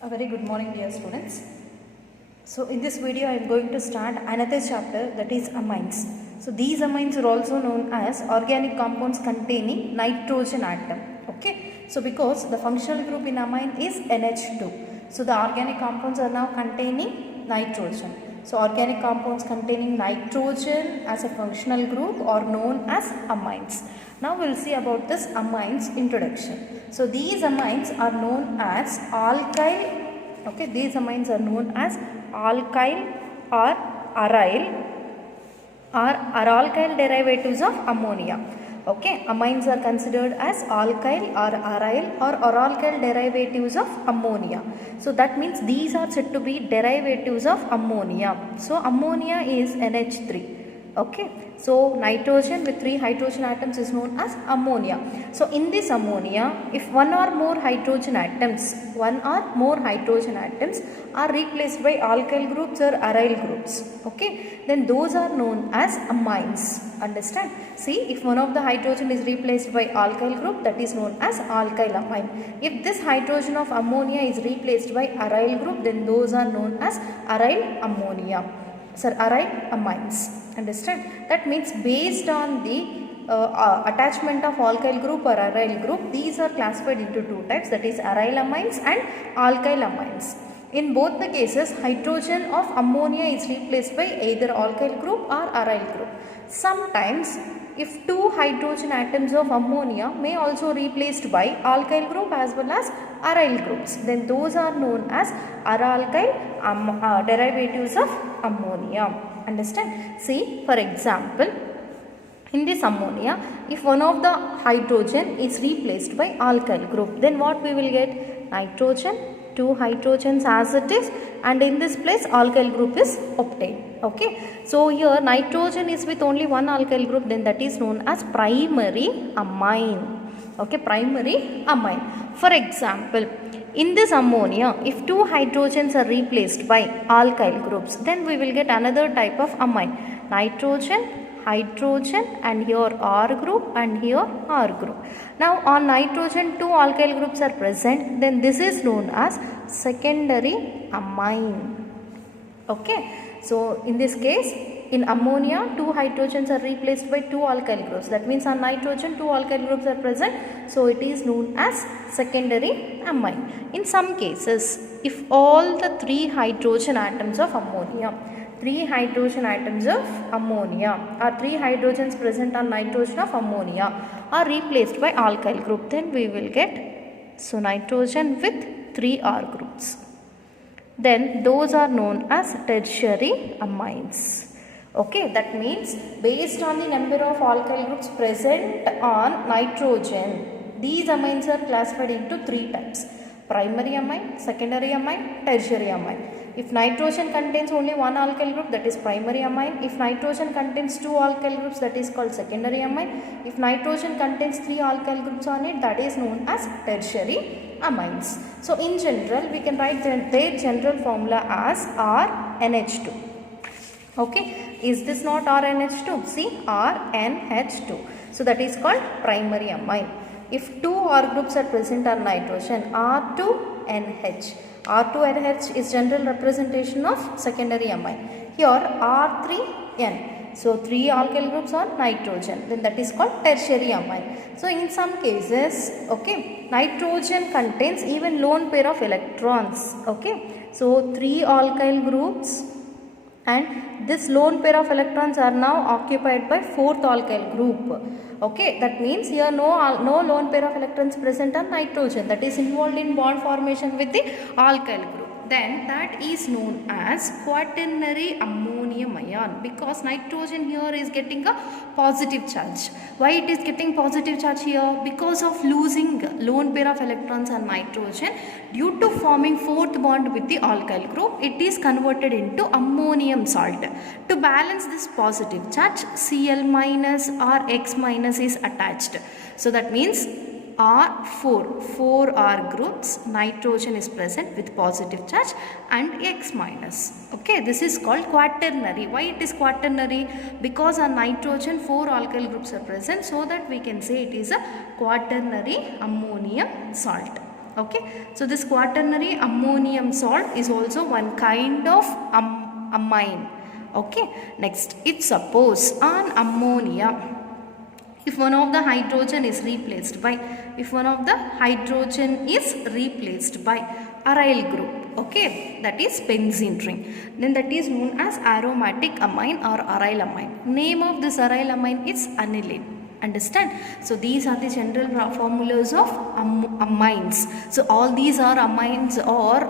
A very good morning, dear students. So in this video I am going to start another chapter, that is amines. So these amines are also known as organic compounds containing nitrogen atom. Okay. So because the functional group in amine is NH2. So the organic compounds are now containing nitrogen. So organic compounds containing nitrogen as a functional group are known as amines. Now we will see about this amines introduction. So these amines are known as alkyl. Okay, these amines are known as alkyl or aryl or are alkyl derivatives of ammonia. Okay, amines are considered as alkyl or aryl or are alkyl derivatives of ammonia. So that means these are said to be derivatives of ammonia. So ammonia is NH3. Okay, so nitrogen with 3 hydrogen atoms is known as ammonia. So in this ammonia, if one or more hydrogen atoms are replaced by alkyl groups or aryl groups, okay, then those are known as amines. Understand? See, if one of the hydrogen is replaced by alkyl group, that is known as alkyl amine. If this hydrogen of ammonia is replaced by aryl group, then those are known as aryl ammonia. Aryl amines. Understand? That means based on the attachment of alkyl group or aryl group, these are classified into two types, that is aryl amines and alkyl amines. In both the cases, hydrogen of ammonia is replaced by either alkyl group or aryl group. Sometimes if two hydrogen atoms of ammonia may also replaced by alkyl group as well as aryl groups, then those are known as aralkyl derivatives of ammonia. Understand? See, for example, in this ammonia, if one of the hydrogen is replaced by alkyl group, then what we will get? Nitrogen, 2 hydrogens as it is, and in this place alkyl group is obtained. Okay, so here nitrogen is with only one alkyl group, then that is known as primary amine. Okay, primary amine. For example, in this ammonia, if 2 hydrogens are replaced by alkyl groups, then we will get another type of amine. Nitrogen, hydrogen, and here R group and here R group. Now on nitrogen 2 alkyl groups are present, then this is known as secondary amine. Okay, so in this case, in ammonia 2 hydrogens are replaced by 2 alkyl groups. That means on nitrogen 2 alkyl groups are present, so it is known as secondary amine. In some cases, if all the 3 hydrogen atoms of ammonia, 3 hydrogen atoms of ammonia or 3 hydrogens present on nitrogen of ammonia are replaced by alkyl group, then we will get nitrogen with 3 R groups. Then those are known as tertiary amines. Okay, that means based on the number of alkyl groups present on nitrogen, these amines are classified into 3 types: primary amine, secondary amine, tertiary amine. If nitrogen contains only one alkyl group, that is primary amine. If nitrogen contains 2 alkyl groups, that is called secondary amine. If nitrogen contains 3 alkyl groups on it, that is known as tertiary amines. So in general, we can write their general formula as RNH2. Okay, is this not RNH2? See, RNH2. So that is called primary amine. If 2 R groups are present on nitrogen, R2NH. R2NH is general representation of secondary amine. Here R3N. So 3 alkyl groups on nitrogen, then that is called tertiary amine. So in some cases, okay, nitrogen contains even lone pair of electrons. Okay, so 3 alkyl groups, and this lone pair of electrons are now occupied by 4th alkyl group. Okay, that means here no lone pair of electrons present on nitrogen, that is involved in bond formation with the alkyl group. Then that is known as quaternary ammonium ion, because nitrogen here is getting a positive charge. Why it is getting positive charge here? Because of losing lone pair of electrons on nitrogen, due to forming 4th bond with the alkyl group, it is converted into ammonium salt. To balance this positive charge, Cl minus or X minus is attached. So that means four R groups, nitrogen is present with positive charge and X minus. Okay, this is called quaternary. Why it is quaternary? Because on nitrogen 4 alkyl groups are present, so that we can say it is a quaternary ammonium salt. Okay, so this quaternary ammonium salt is also one kind of amine. Okay, next, if suppose on ammonia, if one of the hydrogen is replaced by aryl group, okay, that is benzene ring, then that is known as aromatic amine or aryl amine. Name of this aryl amine is aniline. Understand? So these are the general formulas of amines. So all these are amines, or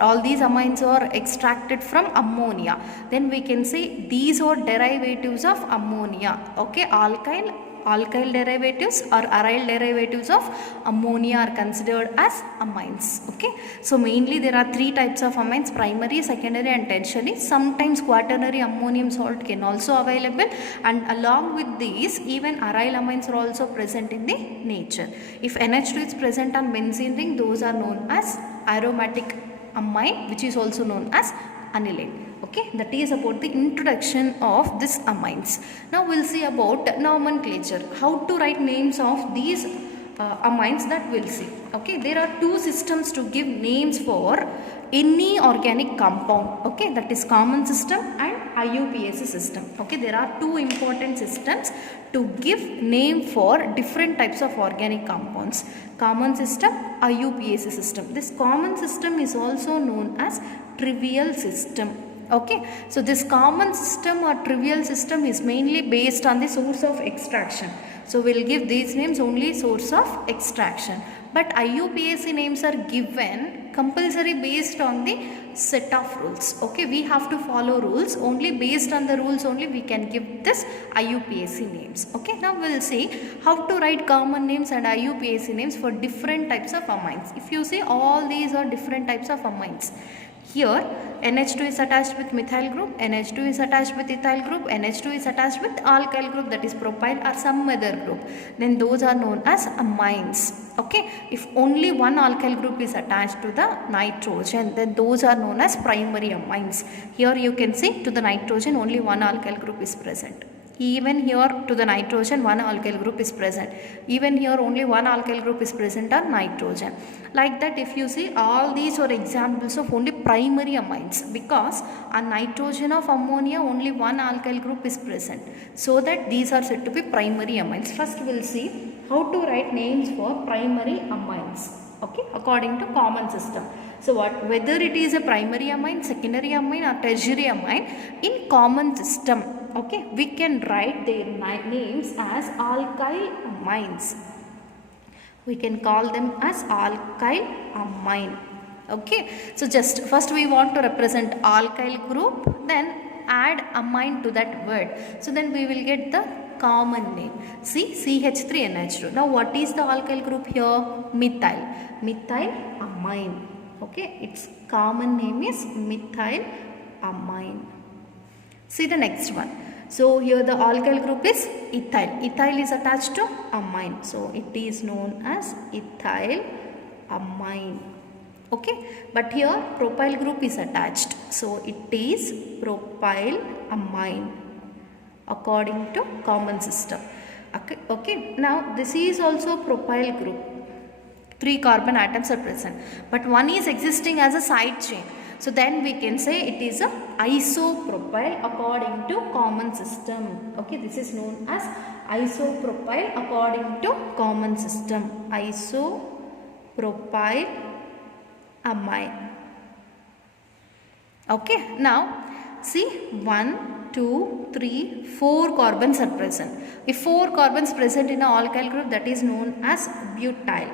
all these amines are extracted from ammonia. Then we can say these are derivatives of ammonia. Okay, alkyl derivatives or aryl derivatives of ammonia are considered as amines. Okay, so mainly there are three types of amines: primary, secondary and tertiary. Sometimes quaternary ammonium salt can also available, and along with these even aryl amines are also present in the nature. If NH2 is present on benzene ring, those are known as aromatic amine, which is also known as aniline. Okay, that is about the introduction of this amines. Now we'll see about nomenclature, how to write names of these amines, that we'll see. Okay, there are two systems to give names for any organic compound. Okay, that is common system and IUPAC system. Okay, there are two important systems to give name for different types of organic compounds: common system, IUPAC system. This common system is also known as trivial system. Okay, so this common system or trivial system is mainly based on the source of extraction. So we'll give these names only source of extraction. But IUPAC names are given compulsory based on the set of rules. Okay, we have to follow rules. Only based on the rules only we can give this IUPAC names. Okay, now we'll see how to write common names and IUPAC names for different types of amines. If you see, all these are different types of amines. Here NH2 is attached with methyl group, NH2 is attached with ethyl group, NH2 is attached with alkyl group, that is propyl or some other group. Then those are known as amines. Okay, if only one alkyl group is attached to the nitrogen, then those are known as primary amines. Here you can see, to the nitrogen only one alkyl group is present. Even here to the nitrogen one alkyl group is present. Even here only one alkyl group is present on nitrogen. Like that, if you see, all these are examples of only primary amines, because on nitrogen of ammonia only one alkyl group is present. So that these are said to be primary amines. First we'll see how to write names for primary amines. Okay, according to common system. So whether it is a primary amine, secondary amine or tertiary amine, in common system, okay, we can write their names as alkyl amines. We can call them as alkyl amine. Okay, so just first we want to represent alkyl group, then add amine to that word. So then we will get the common name. See, CH3NH2. Now what is the alkyl group here? Methyl amine. Okay, its common name is methyl amine. See the next one. So here the alkyl group is ethyl. Ethyl is attached to amine, so it is known as ethyl amine. Okay, but here propyl group is attached, so it is propyl amine according to common system. Okay, now this is also propyl group. 3 carbon atoms are present, but one is existing as a side chain. So then we can say it is a isopropyl according to common system. Okay, this is known as isopropyl according to common system. Isopropyl amine. Okay, now see, 1, 2, 3, 4 carbons are present. If 4 carbons present in an alkyl group, that is known as butyl.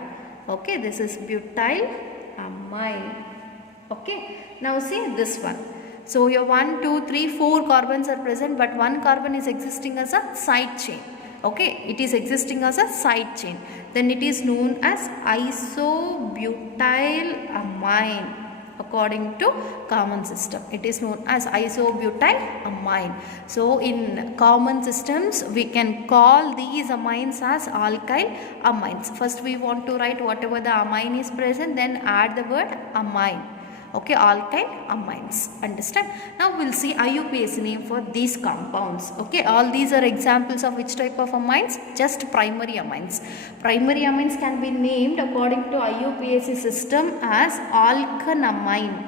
Okay, this is butyl amine. Okay, now see this one. So your 1, 2, 3, 4 carbons are present, but one carbon is existing as a side chain. Okay, it is existing as a side chain. Then it is known as isobutyl amine according to common system. It is known as isobutyl amine. So in common systems we can call these amines as alkyl amines. First we want to write whatever the amine is present, then add the word amine. Okay, alkyl amines. Understand? Now we'll see IUPAC name for these compounds. Okay, all these are examples of which type of amines? Just primary amines. Primary amines can be named according to IUPAC system as alkanamine.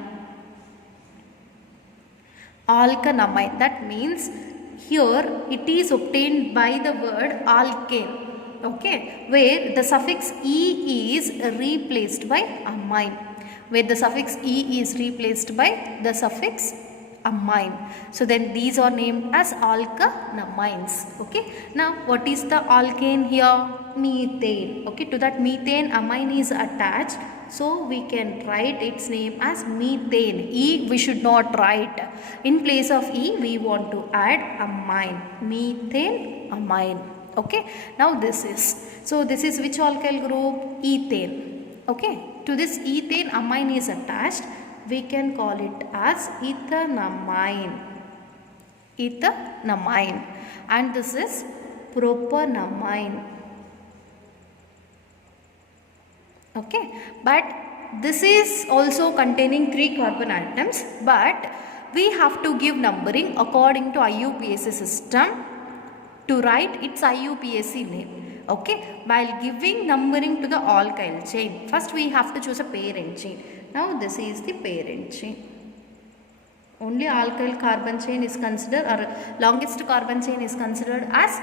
Alkanamine, that means here it is obtained by the word alkane, okay, where the suffix e is replaced by amine, where the suffix e is replaced by the suffix amine. So then these are named as alkanamines. Okay, now what is the alkane here? Methane. Okay, to that methane amine is attached, so we can write its name as methane. E we should not write. In place of E we want to add amine. Methane amine. Okay, now this is which alkyl group? Ethane. Okay, to this ethane amine is attached, we can call it as ethanamine. Ethanamine. And this is propanamine. Okay, but this is also containing 3 carbon atoms, but we have to give numbering according to IUPAC system to write its IUPAC name. Okay, while giving numbering to the alkyl chain, first we have to choose a parent chain. Now this is the parent chain. Only alkyl carbon chain is considered, or longest carbon chain is considered as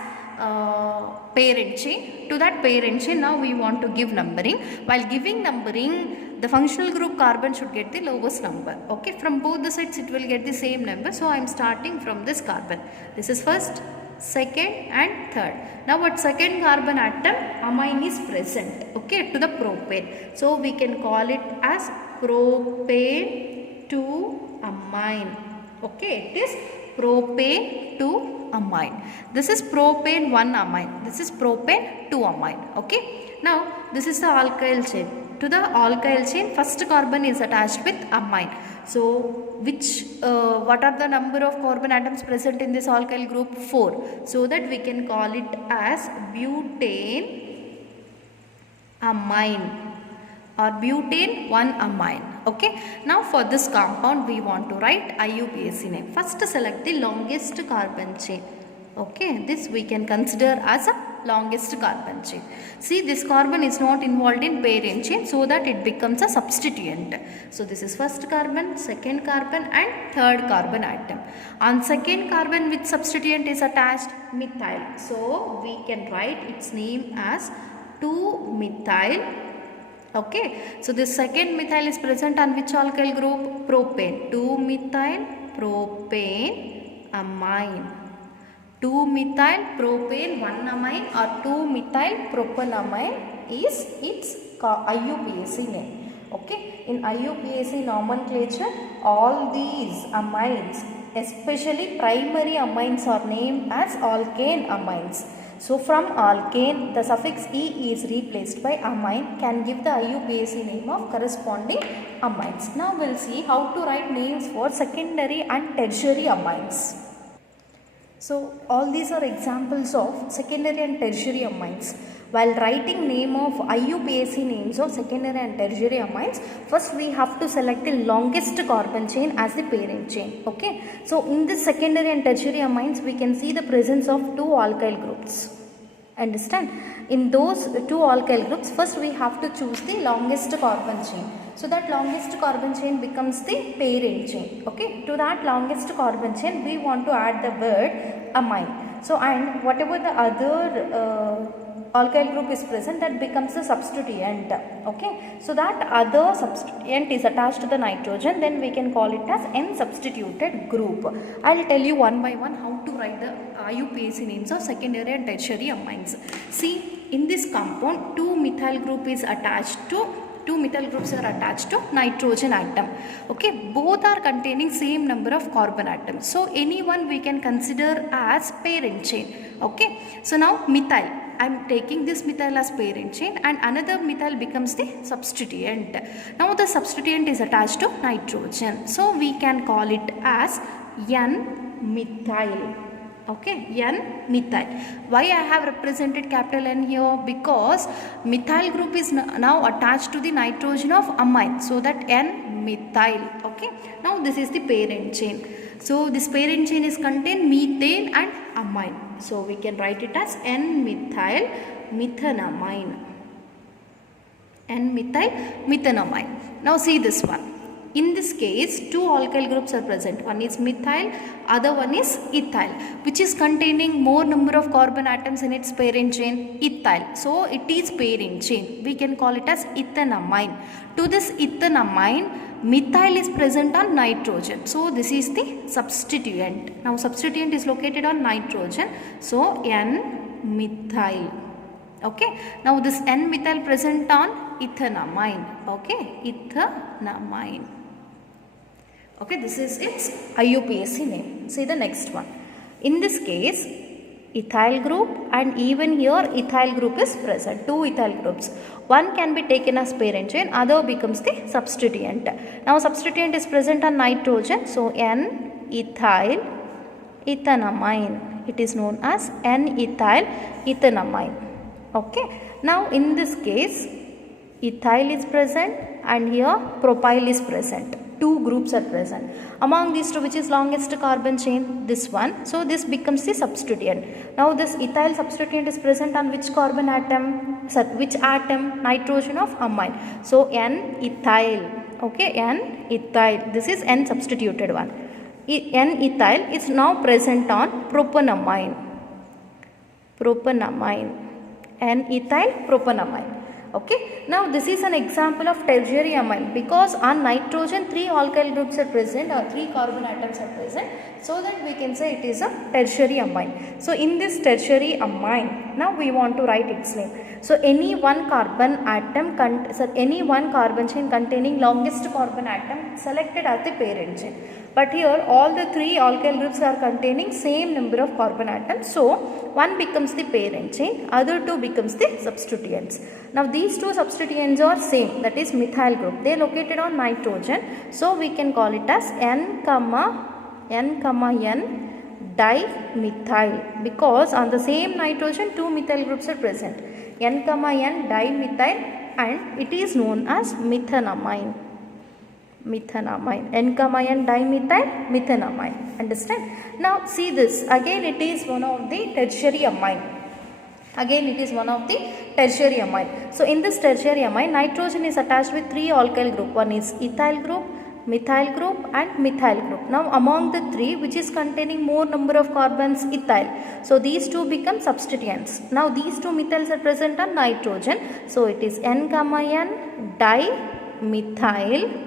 parent chain. To that parent chain now we want to give numbering. While giving numbering, the functional group carbon should get the lowest number. Okay, from both the sides it will get the same number. So I am starting from this carbon. This is first, second and third. Now what second carbon atom? Amine is present, okay, to the propane. So we can call it as propane 2 amine. Okay, it is propane 2 amine. This is propane 1 amine. This is propane 2 amine. Okay, now this is the alkyl chain. To the alkyl chain, first carbon is attached with amine. So what are the number of carbon atoms present in this alkyl group? 4. So that we can call it as butane amine or butane 1 amine. Okay, now for this compound we want to write IUPAC name. First select the longest carbon chain. Okay, this we can consider as a longest carbon chain. See, this carbon is not involved in parent chain, so that it becomes a substituent. So this is first carbon, second carbon and third carbon atom. On second carbon, which substituent is attached? Methyl. So we can write its name as 2-methyl. Okay, so this second methyl is present on which alkyl group? Propane. 2-methyl propane amine. 2-methyl propane 1 amine or 2-methyl propanamine is its IUPAC name. Okay, in IUPAC nomenclature, all these amines, especially primary amines, are named as alkane amines. So from alkane, the suffix E is replaced by amine, can give the IUPAC name of corresponding amines. Now we'll see how to write names for secondary and tertiary amines. So all these are examples of secondary and tertiary amines. While writing name of IUPAC names of secondary and tertiary amines, first we have to select the longest carbon chain as the parent chain. Okay, so in this secondary and tertiary amines we can see the presence of 2 alkyl groups. Understand? In those 2 alkyl groups, first we have to choose the longest carbon chain. So that longest carbon chain becomes the parent chain. Okay, to that longest carbon chain we want to add the word amine. So and whatever the other alkyl group is present, that becomes a substituent. Okay, so that other substituent is attached to the nitrogen, then we can call it as N-substituted group. I will tell you one by one how to write the IUPAC names of secondary and tertiary amines. See, in this compound 2-methyl group is attached to 2 methyl groups are attached to nitrogen atom. Okay, both are containing same number of carbon atoms. So any one we can consider as parent chain. Okay, so now methyl, I am taking this methyl as parent chain and another methyl becomes the substituent. Now the substituent is attached to nitrogen, so we can call it as N-methyl. Okay, N-methyl. Why I have represented capital N here? Because methyl group is now attached to the nitrogen of amine, so that N-methyl. Okay, now this is the parent chain. So this parent chain is contain methane and amine, so we can write it as N-methyl methanamine. N-methyl methanamine. Now see this one. In this case, two alkyl groups are present. One is methyl, other one is ethyl, which is containing more number of carbon atoms in its parent chain, ethyl. So it is parent chain. We can call it as ethanamine. To this ethanamine, methyl is present on nitrogen. So this is the substituent. Now substituent is located on nitrogen. So N-methyl. Okay. Now this N-methyl present on ethanamine. Okay. Ethanamine. Okay, this is its IUPAC name. See the next one. In this case, ethyl group and even here ethyl group is present. Two ethyl groups. One can be taken as parent chain, other becomes the substituent. Now substituent is present on nitrogen, so N-ethyl ethanamine. It is known as N-ethyl ethanamine. Okay. Now in this case, ethyl is present and here propyl is present. Two groups are present. Among these two, which is longest carbon chain? This one. So this becomes the substituent. Now this ethyl substituent is present on which carbon atom? Which atom? Nitrogen of amine. So N-ethyl. Okay, N-ethyl. This is N substituted one. N-ethyl is now present on propanamine. Propanamine. N-ethyl propanamine. Okay. Now this is an example of tertiary amine, because on nitrogen 3 alkyl groups are present or 3 carbon atoms are present, so that we can say it is a tertiary amine. So in this tertiary amine, now we want to write its name. So any one carbon atom, any one carbon chain containing longest carbon atom selected as the parent chain. But here all the 3 alkyl groups are containing same number of carbon atoms. So one becomes the parent chain, other two becomes the substituents. Now these two substituents are same, that is methyl group. They are located on nitrogen. So we can call it as N, N dimethyl, because on the same nitrogen 2 methyl groups are present. N, N dimethyl, and it is known as methanamine. Methanamine. N, N dimethyl methanamine. Understand? Now see this. Again it is one of the tertiary amine. Again it is one of the tertiary amine. So in this tertiary amine, nitrogen is attached with 3 alkyl group. One is ethyl group, methyl group and methyl group. Now among the 3, which is containing more number of carbons? Ethyl. So these two become substituents. Now these two methyls are present on nitrogen. So it is N, N dimethyl.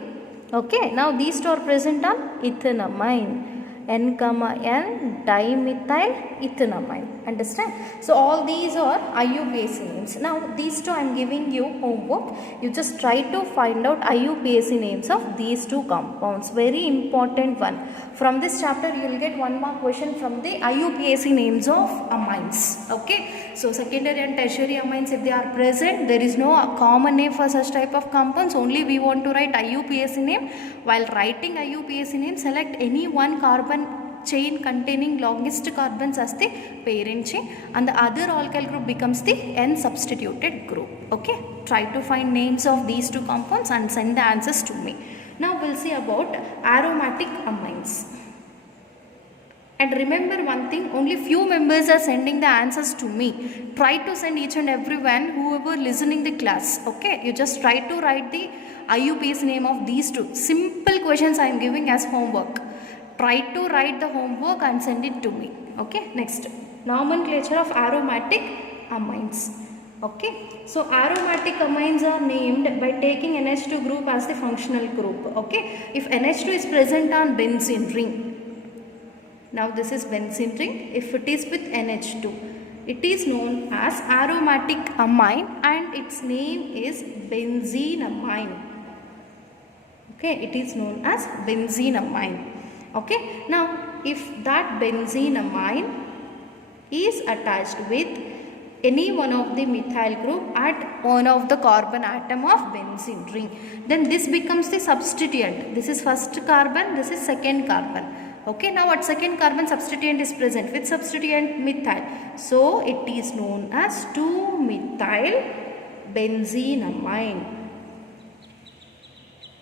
Okay. Now these two are present on ethanamine. N, N dimethyl ethanamine. Understand? So all these are IUPAC names. Now these two I am giving you homework. You just try to find out IUPAC names of these two compounds. Very important one. From this chapter you will get one more question from the IUPAC names of amines. Okay. So secondary and tertiary amines, if they are present, there is no common name for such type of compounds. Only we want to write IUPAC name. While writing IUPAC name, select any one carbon chain containing longest carbons as the parent chain, and the other alkyl group becomes the N substituted group. Okay. Try to find names of these two compounds and send the answers to me. Now we'll see about aromatic amines. And remember one thing, only few members are sending the answers to me. Try to send each and everyone, whoever listening the class. Okay. You just try to write the IUPAC name of these two. Simple questions I am giving as homework. Try to write the homework and send it to me. Okay. Next, nomenclature of aromatic amines. Okay. So aromatic amines are named by taking NH2 group as the functional group. Okay. If NH2 is present on benzene ring, now this is benzene ring. If it is with NH2, it is known as aromatic amine and its name is benzenamine. Okay. It is known as benzenamine. Okay. Now if that benzenamine is attached with any one of the methyl group at one of the carbon atom of benzene ring, then this becomes the substituent. This is first carbon, this is second carbon. Okay, now at second carbon substituent is present. Which substituent? Methyl. So it is known as 2-methyl benzenamine.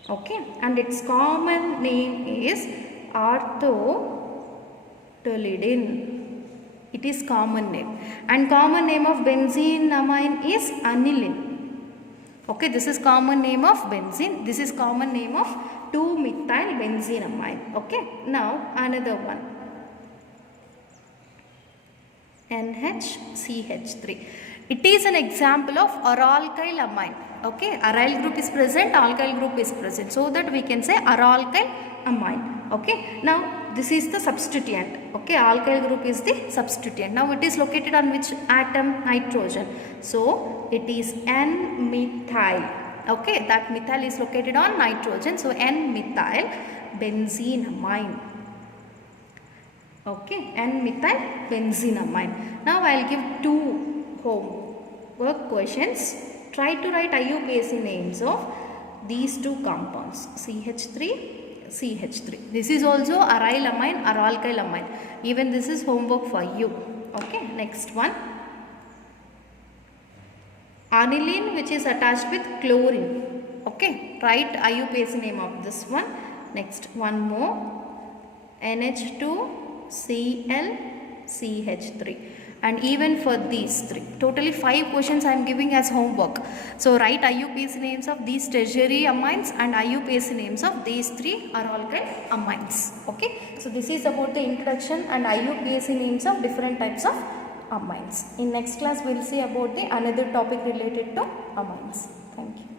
Okay, and its common name is orthotolidine. It is common name, and common name of benzenamine is aniline. Okay, this is common name of benzene. This is common name of 2-methyl benzenamine. Okay, now another one, NHCH3. It is an example of aralkyl amine. Okay, aryl group is present, alkyl group is present, so that we can say aralkyl amine. Okay, now this is the substituent. Okay, alkyl group is the substituent. Now it is located on which atom? Nitrogen. So it is N-methyl. Okay, that methyl is located on nitrogen. So N-methyl benzenamine. Okay, N-methyl benzenamine. Now I will give 2 homework questions. Try to write IUPAC names of these 2 compounds, CH3, CH3. This is also aryl amine, aralkyl amine. Even this is homework for you. Okay, next one. Aniline which is attached with chlorine. Okay, write IUPAC name of this one. Next, one more. NH2Cl CH3. And even for these 3, totally 5 questions I am giving as homework. So write IUPAC names of these tertiary amines and IUPAC names of these 3 aralkyl amines. Okay, so this is about the introduction and IUPAC names of different types of amines. In next class we will see about the another topic related to amines. Thank you.